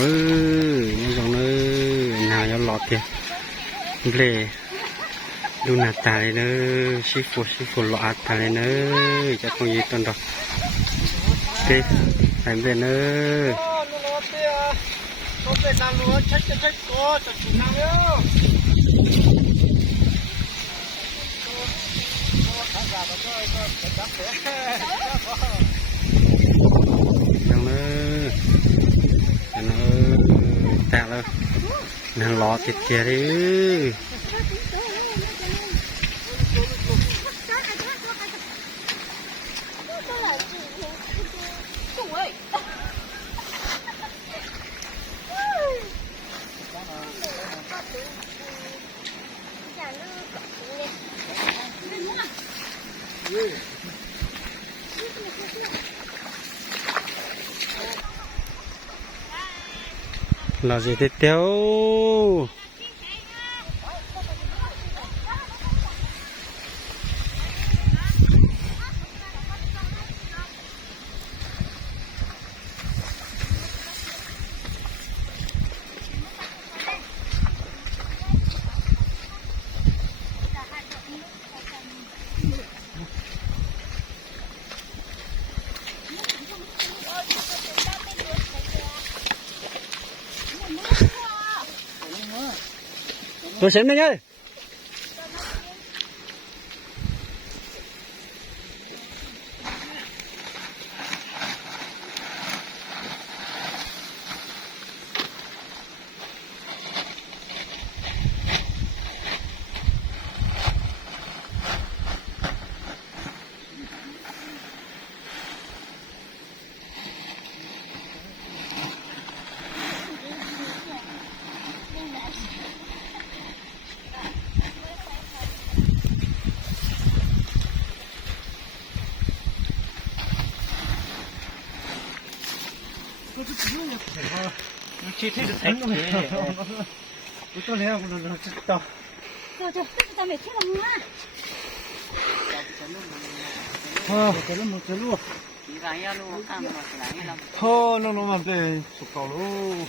những dòng nơi nào cho lọt kìa lệดูหน้าตาเลยเนอะชิฟูหล่อตาเลยเนอะจะคงยืดต้นดอกเต้ใส่เบ็ดเนอะจังเนอะแตะเลยนางรอติดเจริญเราจะเที่ยวตัวเข็มได้ไง去这个城里，不做了，我知道。这是咱没听懂吗？啊，这路。你看一路看嘛，是哪一路？哦，那路嘛对，出高路。